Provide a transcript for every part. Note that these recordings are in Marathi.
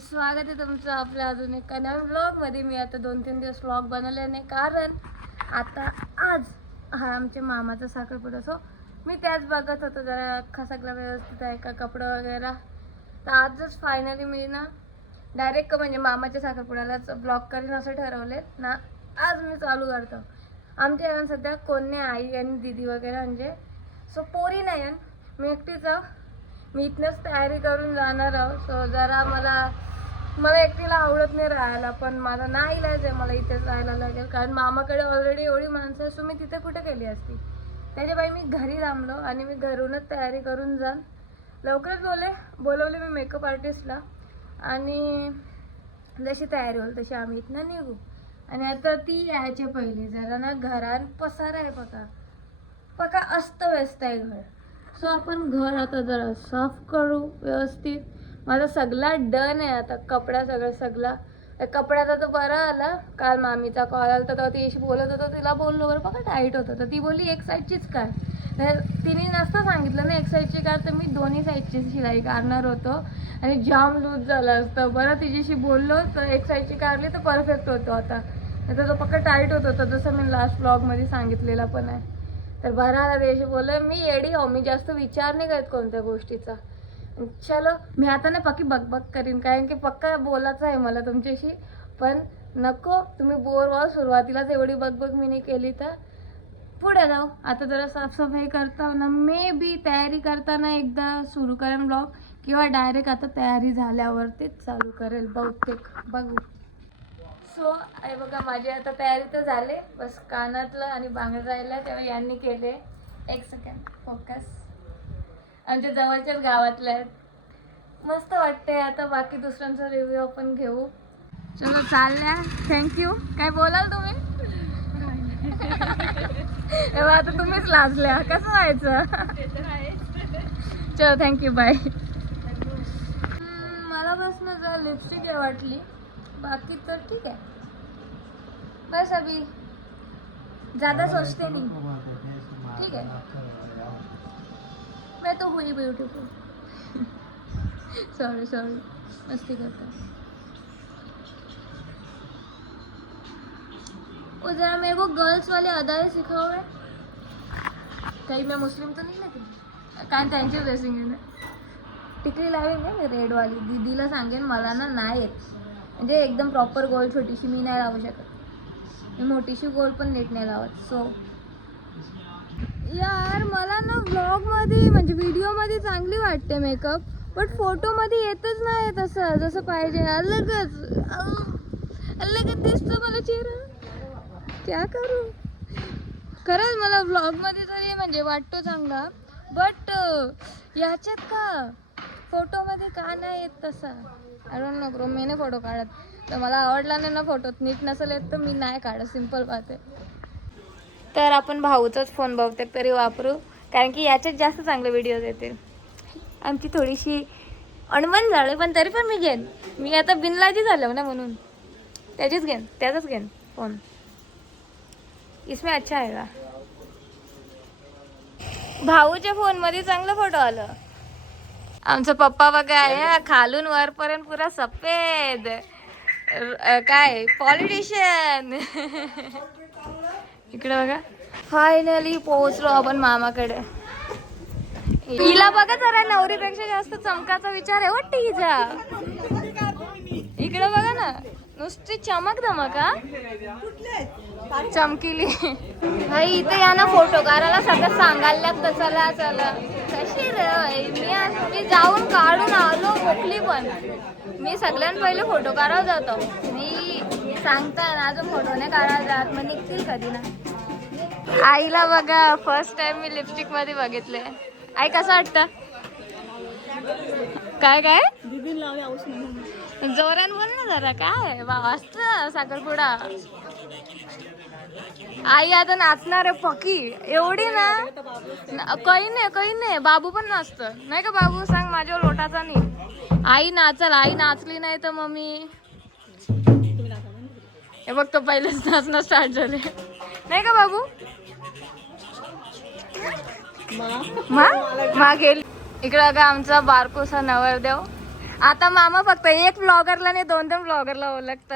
स्वागत आहे तुमचं आपल्या अजून एका नवीन व्लॉगमध्ये. मी आता 2-3 दिवस व्लॉग बनवले नाही, कारण आता आज हा आमच्या मामाचा साखरपुडा. सो मी त्याच बघत होतो जरा अख्खा सगळा व्यवस्थित आहे का, कपडं वगैरे. तर आजच फायनली मी ना डायरेक्ट म्हणजे मामाच्या साखरपुड्यालाच ब्लॉग करीन असं ठरवले ना. आज मी चालू करतो. आमच्या घरात सध्या कोण नाही, आई आणि दीदी वगैरे म्हणजे. सो पोरी नाही, मी एकटीच आहो. मी इथनंच तयारी करून जाणार आहो. सो जरा मला एकटीला आवडत नाही राहायला, पण मला नाही इलाज आहे, मला इथेच राहायला लागेल. कारण मामाकडे ऑलरेडी एवढी माणसं असतो, मी तिथे कुठे गेली असती. त्याच्या बाई मी घरी थांबलो आणि मी घरूनच तयारी करून जाण. लवकरच बोलवले मी मेकअप आर्टिस्टला, आणि जशी तयारी होईल तशी आम्ही इथनं निघू. आणि आता ती यायच्या पहिली जरा ना घरात पसारा आहे पका अस्तव्यस्त आहे घर. सो आपण घर आता जरा साफ करू व्यवस्थित. माझा सगळा डन आहे आता. सगळा कपड्याचा तर बरा आला. काल मामीचा कॉल आला तर ती अशी बोलत होतं, तिला बोललो बरं बघा टाईट होतं, तर ती बोलली एक साईडचीच काय. तिने नसतं सांगितलं ना एक साईडची काय, तर मी दोन्ही साईडची शिलाई काढणार होतो आणि जाम लूज झालं असतं. बरं तिच्याशी बोललो तर एक साईडची काढली तर परफेक्ट होतो. आता तर तो पक्का टाईट होत होता, जसं मी लास्ट व्लॉगमध्ये सांगितलेला पण आहे. तर बरं आला त्याशी बोललं. मी येडी हो, मी जास्त विचार नाही करत कोणत्या गोष्टीचा. चलो मी आता ना पक्की बक करीन, कारण की पक्का बोलायचं आहे मला तुमच्याशी. पण नको तुम्ही बोर व्हाल. सुरुवातीलाच एवढी बक मी नाही केली, तर पुढे जाऊ. आता जरा साफसफाई करता ना, मे बी तयारी करताना एकदा सुरू करेन ब्लॉग, किंवा डायरेक्ट आता तयारी झाल्यावरतीच चालू करेल बहुतेक, बघू. सो आहे बघा, माझी आता तयारी तर झाले, बस कानातलं आणि बांगड्या राहिल्या, तेव्हा यांनी केले. एक सेकंड फोकस. आमच्या जवळच्याच गावातल्या आहेत, मस्त वाटते. आता बाकी दुसऱ्यांचा रिव्ह्यू आपण घेऊ. चलो चालल्या. थँक्यू. काय बोलाल तुम्ही? आता तुम्हीच लाजल्या, कसं व्हायचं. चलो थँक्यू, बाय. मला बस ना जरा लिपस्टिक वाटली, बाकी तर ठीक है. बस अभी ज़्यादा सोचते नहीं, ठीक है. मैं तो हुई ब्यूटीफुल. सॉरी मस्ती करता. वो जरा मेरे को गर्ल्स वाले अदाएं सिखाओ है. कहीं मैं मुस्लिम तो नहीं लगी, कारण त्यांची ड्रेसिंग आहे ना. टिकली लावेल ना मी रेडवाली. दीदीला सांगेन मला ना नाही येत, म्हणजे एकदम प्रॉपर गोल छोटीशी मी नाही लावू शकत. मी मोठीशी गोल पण नीट नाही लावत. सो यार मला ना व्लॉगमध्ये म्हणजे व्हिडिओमध्ये चांगली वाटते मेकअप, बट फोटोमध्ये येतच नाही तसं जसं पाहिजे. अलगच दिसतं मला चेहरा. क्या करू. खरंच मला व्लॉगमध्ये तरी म्हणजे वाटतो चांगला, बट याच्यात का फोटोमध्ये का नाही येत तसा. I don't know bro. मी नाही फोटो काढत, तर मला आवडला नाही ना फोटोत नीट नसेल येत तर मी नाही काढत. सिम्पल बात आहे. तर आपण भाऊचाच फोन बहुतेक तरी वापरू, कारण की याच्यात जास्त चांगले व्हिडिओज येतील. आमची थोडीशी अणबन झाली, पण तरी पण मी घेईन. मी आता बिनलाजी झालो ना, म्हणून त्याचाच घेईन फोन. इसमें अच्छा आहे का. भाऊच्या फोनमध्ये चांगलं फोटो आलं. आमचा पप्पा बघा आहे खालून वरपर्यंत पुरा सफेद, काय पॉलिटिशियन. इकडे बघा. फायनली पोहोचलो आपण मामाकडे. हिला बघा जरा नवरीपेक्षा जास्त चमकाचा विचार आहे वाटते हिचा. इकडे बघा ना, नुसती चमक धमक. चमकिली भाई. इथे या ना फोटो काढायला सगळं सांगायला लागतं. चला कशी रे. मी जाऊन काढून आलो मोकली, पण मी सगळ्यात पहिले फोटो काढायला जातो. मी सांगता ना अजून फोटो नाही काढायला जात, मग निघतील कधी ना. आईला बघा फर्स्ट टाइम मी लिपस्टिक मध्ये बघितले. आई कसं वाटतं. काय जोरान बोल ना जरा. काय वाजत साखरपुडा. आई आता नाचणार आहे पकी एवढी ना. काही नाही बाबू पण नाचत नाही का. बाबू सांग माझ्या लोटाचा नाही. आई नाचल. आई नाचली नाही तर मम्मी हे बघ तो पहिलेच नाचणं स्टार्ट झाले नाही का बाबू. मा गेली. इकडं का आमचा बारकोसा नवरदेव. आता मामा फक्त एक ब्लॉगरला नाही 2-2 ब्लॉगरला ओळखत.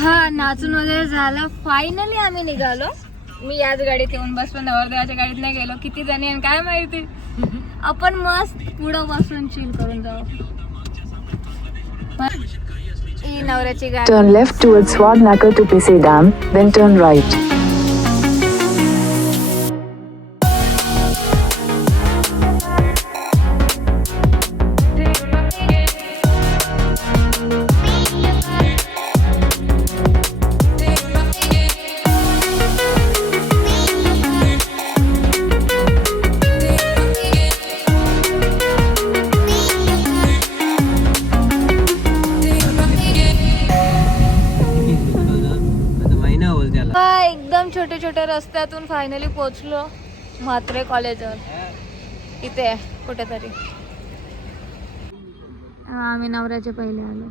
हा नाचून वगैरे झालं. फायनली आम्ही निघालो. मी याच गाडीत येऊन बसलो, नवरदेवाच्या गाडीत नाही गेलो. किती जणी आणि काय माहिती. आपण मस्त पुढं बसून चिल करून जाऊ. ही नवऱ्याची गाडी. Turn left towards Swadnakar to Pise Dam, then turn right. एकदम छोट्या छोट्या रस्त्यातून फायनली पोहोचलो म्हात्रे कॉलेजवर. इथे कुठेतरी आम्ही नवऱ्याचे पहिले आलो.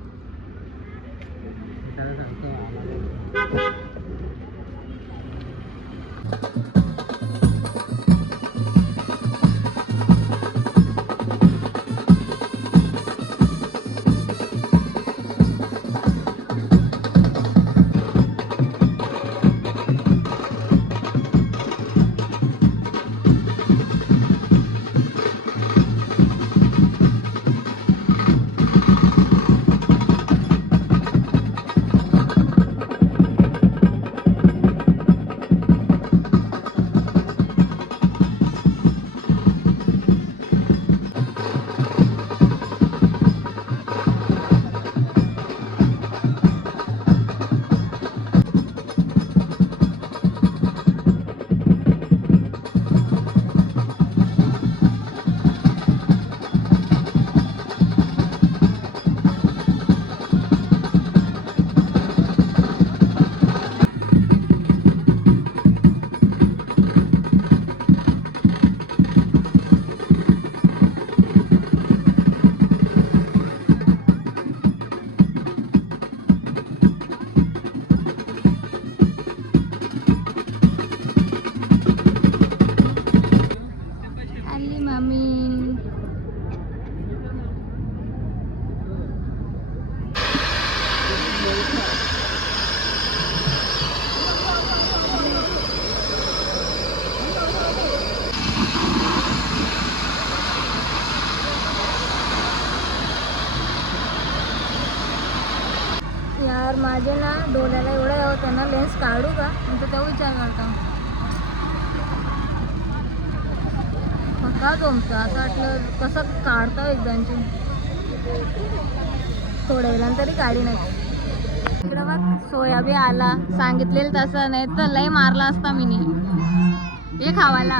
यार माझे ना डोळ्याला एवढं हे होतं ना, लेन्स काढू का म्हणजे तेव्हा विचार करतो. का जमतं असं वाटलं कसं काढतो एकदांची. थोड्या वेळानं तरी काढी नाही. इकडं बघ सोयाबी आला, सांगितलेलं तसं नाही तर लय मारला असता मी हे खावायला.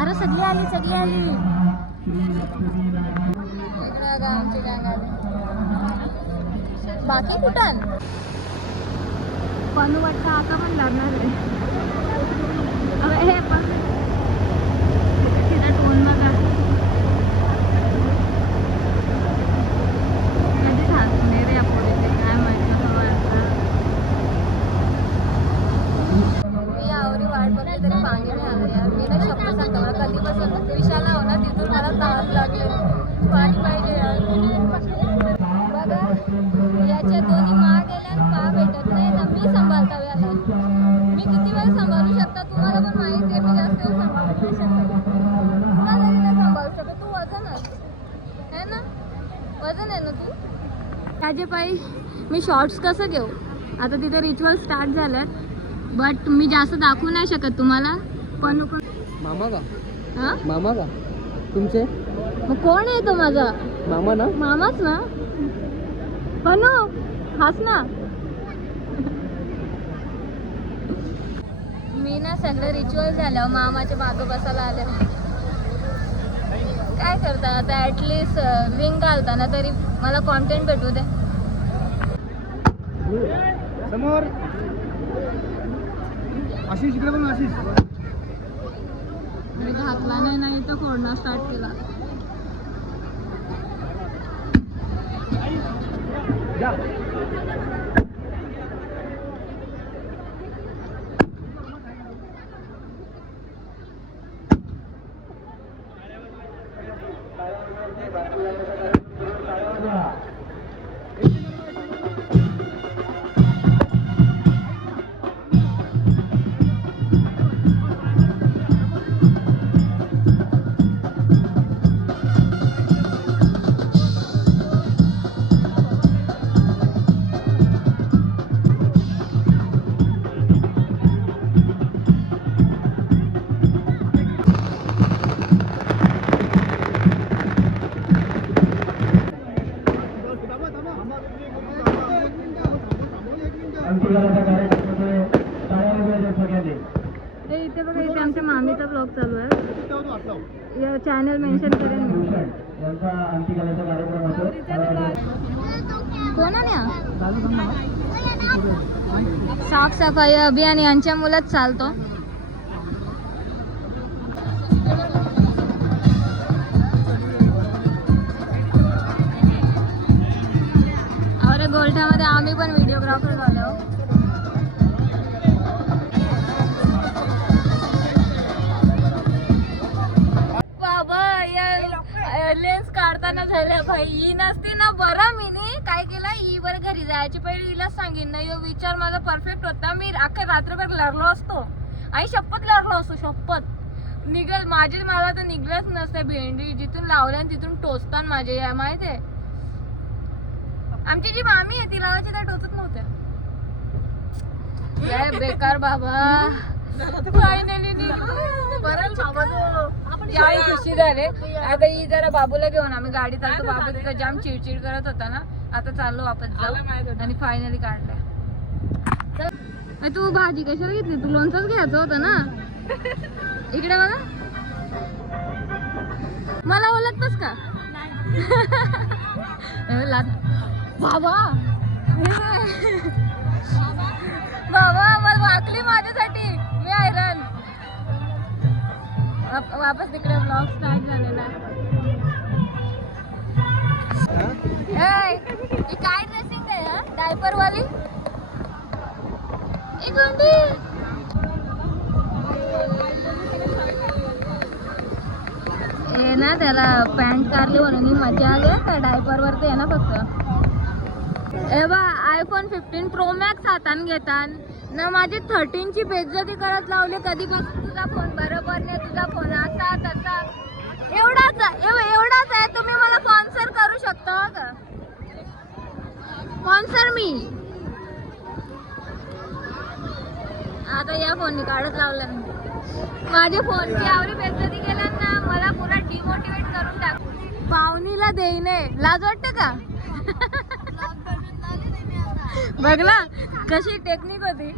अरे सगळी आली सगळी आली. इकडं का आमची गँग आली. बाकी कुठं पनू वाटतं आता पण लागणार आहे. अरे हे पण तिचा टोन बघा कधी थांबणे रे पोरीचे काय माहिती वाटतं. मी यावरी वाट बघते तरी पाणी नाही आलं यार. मी नाही शब्द सांगतो मला कधीपासून विशाला हो ना तिथून मला तहान लागले. पाणी पाहिजे यार. बघा याच्या दोन्ही मा गेल्या आणि पा भेटत नाही ना. मी सांभाळतो याला. मी किती वेळ सांभाळू शकता तुम्हाला पण माहिती आहे. मी जास्त वेळ सांभाळू नाही शकत. तुला तरी नाही सांभाळू शकत. तू वजन आहे ना, वजन आहे ना तू. त्याचे पायी मी शॉर्ट्स कसं घेऊ. आता तिथे रिच्युअल स्टार्ट झाल्यात बट मी जास्त दाखवू नाही शकत तुम्हाला. पण मामा का? हां मामा का तुमचे? मग कोण आहे तो माझा मामा ना? मामाच ना. पनू हास ना. मी ना सगळं रिच्युअल झाल्यावर मामाच्या बाजू बसायला आले. काय करता आता ॲटलिस्ट रिंग घालताना तरी मला कॉन्टेंट भेटू दे. समोर आशिष इकडे पण आशिष. मी घातला नाही तर फोडणं स्टार्ट केला. इथे बघा इथे आमच्या मामीचा ब्लॉग चालू आहे. चॅनल मेन्शन करेन मी. कोणाने साफसफाई अभियान यांच्या मुलात चालतो. अरे गोल्ठामध्ये आम्ही पण व्हिडिओग्राफर झालो. लेन्स काढताना झाल्या भाई. ही नसती ना बरं मी काय केलं. ही वर घरी जायची पहिले हिलाच सांगेन ना. यो विचार माझा परफेक्ट होता. मी अख्खा रात्रभर लढलो असतो. आई शपथ लढलो असतो. शपथ निघल माझी मला तर निघलंच नसते. भेंडी जिथून लावल्या तिथून टोचताना माझे या माहिती आहे. आमची जी मामी आहे ती लावायची त्या टोचत नव्हत्या. काय बेकार बाबा. फायनली याही खुशी झाले. आता ही जरा बाबूला घेऊन आम्ही गाडीत आलो. बाबू तिथं जाम चिडचिड करत होता ना. आता चाललो वापस जाऊ आणि फायनली काढल्या. तू भाजी कशाला घेतली. तू लोणचंच घ्यायचं होतं ना. इकडे बघा मला ओळखतोस का बाबा. बाबा मला वाकली माझ्यासाठी. मी हैराण. वापस तिकडे ब्लॉग स्टार्ट झालेला. ही काय ड्रेसिंग आहे डायपर वाली. हे ना त्याला पॅन्ट काढली म्हणून मजा आली. त्या डायपर वरती आहे ना फक्त. ए बा iPhone 15 Pro Max हातान घेतान ना. माझी 13 ची बेइज्जती करत लावली. कधीपासून तुझा फोन बरोबर नाही. तुझा फोन असा तसा. एवढाच आहे तुम्ही मला स्पॉन्सर करू शकता का. स्पॉन्सर मी. आता या फोनने काढत लावला मी. माझ्या फोनची आवडी बेइज्जती केला ना, मला पुरा डिमोटिवेट करून टाक. पाहुणीला देईने लाज वाटतं का? बघला कशी टेक्निक होती.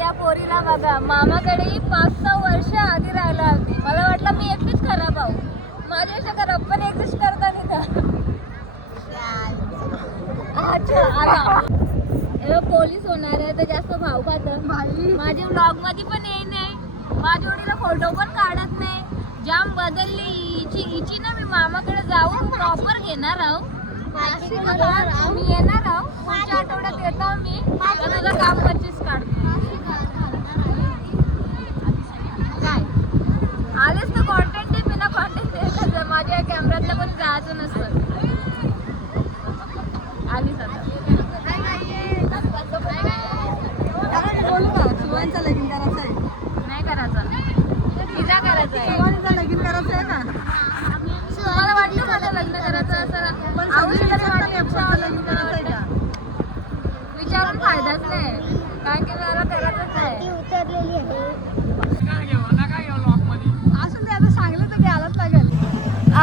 या पोरीला बघा, मामाकडे 5-6 वर्ष आधी राहायला होती. मला वाटलं मी एकटीच खराब आहो, माझ्यापेक्षा खराब पण एक्झिस्ट करता नाही का. अच्छा आला. पोलीस होणार आहे तर जास्त भाव खातं. माझ्या ब्लॉग मध्ये पण येई नाही, माझ्या जोडीला फोटो पण काढत नाही. जाम बदलली हिची ना. मी मामाकडे जाऊन प्रॉपर घेणार आहो. मी येणार आहो, पुढच्या आठवड्यात येतो मी. तुझं काम 25 काढतो. काय आलेच तर कॉन्टेंट आहे, बिना कॉन्टेंट माझ्या कॅमेऱ्यातलं पण जायचं नसतं. आलीच आता. बोलू का? शिवानीचं लगीन करायचं आहे. नाही करायचं, तिचा करायचं आहे. शिवानीचं लगीन करायचं आहे ना. मला वाटलं माझं लग्न करायचं असं. पण शिवानीचं लगीन करायचं आहे का? विचारून फायदाच नाही, कारण की मला करायचंच आहे. असून ते आता सांगलं तर घ्यायलाच लागेल.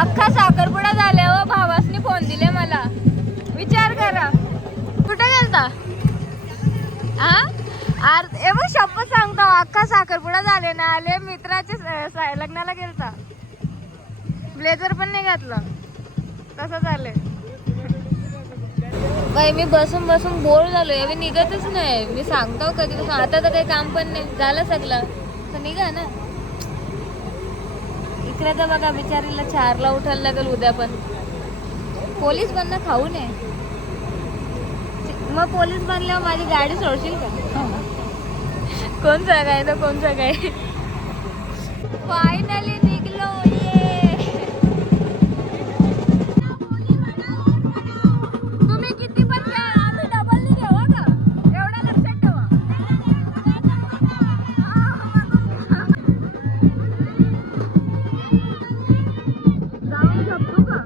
अख्खा साखरपुडा झाल्यावर भावासनी फोन दिले मला. विचार करा कुठे गेलता. मग शपथ सांगतो, अख्खा साखरपुडा झाले ना, आले मित्राचे लग्नाला गेलता. ब्लेझर पण नाही घातलं, तसं झालंय. बाई मी बसून बसून बोर झालोय, मी निघतच नाही. मी सांगतो कधी कसं, आता तर काही काम पण नाही झालं सगळं, तर निघा ना. इकडे तर बघा बिचारीला 4ला उठायला लागेल उद्या. पण पोलीस बनणं खाऊ नये. मग पोलीस बनल्यावर माझी गाडी सोडशील का? कोण जगाय तर कोण जगाय. फायनली निघलो. तुम्ही किती पण घ्या, आम्ही डबल नाही घेऊ का, एवढं लक्षात ठेवा. जाऊ शकतो का?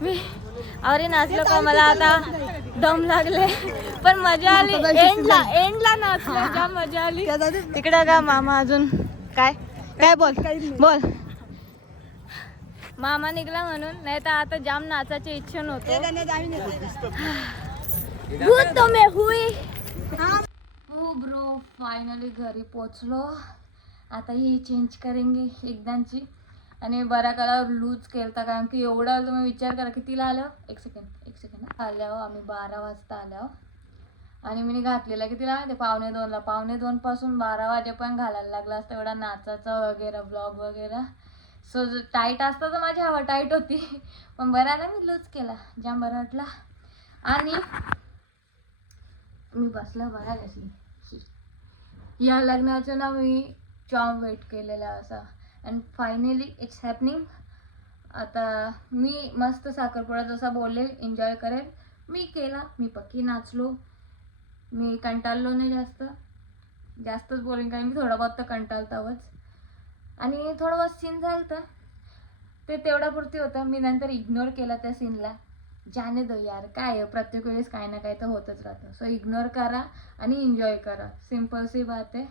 मी अरे नाचलो का, मला आता दम लागले, पण मजा आली. एंडला नाचलो, जाम मजा आली. तिकडे का मामा अजून काय काय बोल बोल. मामा निघला म्हणून, नाही तर आता जाम नाचाची इच्छा नव्हती. हो ब्रो, फायनली घरी पोचलो. आता ही चेंज करेंगे एकदाची. आणि बरा कलर लूज केलता, कारण की एवढा तुम्ही विचार करा कितीला आलो. एक सेकंड आल्यावर आम्ही 12 वाजता आल्यावर, आणि मी घातलेला कितीला ते 1:45ला. 1:45 पासून 12 वाजेपर्यंत घालायला लागला असतं एवढा नाचाचा वगैरे ब्लॉग वगैरे. सो टाईट असतं तर माझी हवा टाईट होती, पण बरा ना मी लूज केला, जाम बरा वाटला. आणि मी बसला बघा कशी. या लग्नाचं ना मी जाम वेट केलेला असा. And finally it's happening. आता मी मस्त साखरपुडा जसा बोलले एन्जॉय करेल मी केला. मी पक्की नाचलो. मी कंटाळलो नाही जास्तच बोलेन कारण मी थोडा बहुत तर कंटाळतावच. आणि थोडं बहुत सीन झालं तर ते तेवढ्यापुरती होतं. मी नंतर इग्नोर केला त्या सीनला. जाने दो यार, काय आहे, प्रत्येक वेळेस काय ना काय तर होतच राहतं. सो इग्नोर करा आणि एन्जॉय करा. सिम्पल सी बात आहे.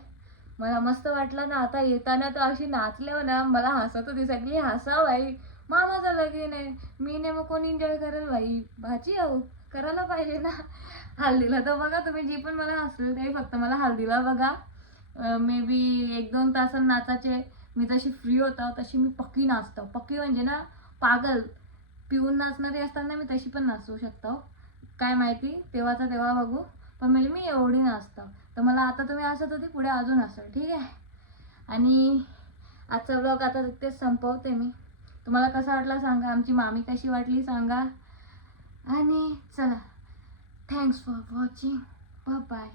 मला मस्त वाटलं ना. आता येताना तर अशी नाचले ना, मला हसत होती सगळी. हसा भाई, मामाचं लगीन आहे, मी ने मग कोण एन्जॉय करेल भाई, भाची आहो करायला पाहिजे ना. हल्दीला तर बघा तुम्ही जी पण मला हसले ते फक्त मला हल्दीला बघा. मे बी 1-2 तास नाचाचे. मी जशी फ्री होता तशी मी पक्की नाचतो. पक्की म्हणजे ना पागल पिऊन नाचणारी असताना मी तशी पण नाचू शकतो. काय माहिती तेव्हाचा तेव्हा बघू. पण म्हणजे मी एवढी नाचतो. तर मला आता तुम्ही हसत होती, पुढे अजून हसाल, ठीक आहे. आणि आजचा ब्लॉग आता तिथेच संपवते मी. तुम्हाला कसा वाटला सांगा. आमची मामी कशी वाटली सांगा. आणि चला, thanks for watching. Bye bye.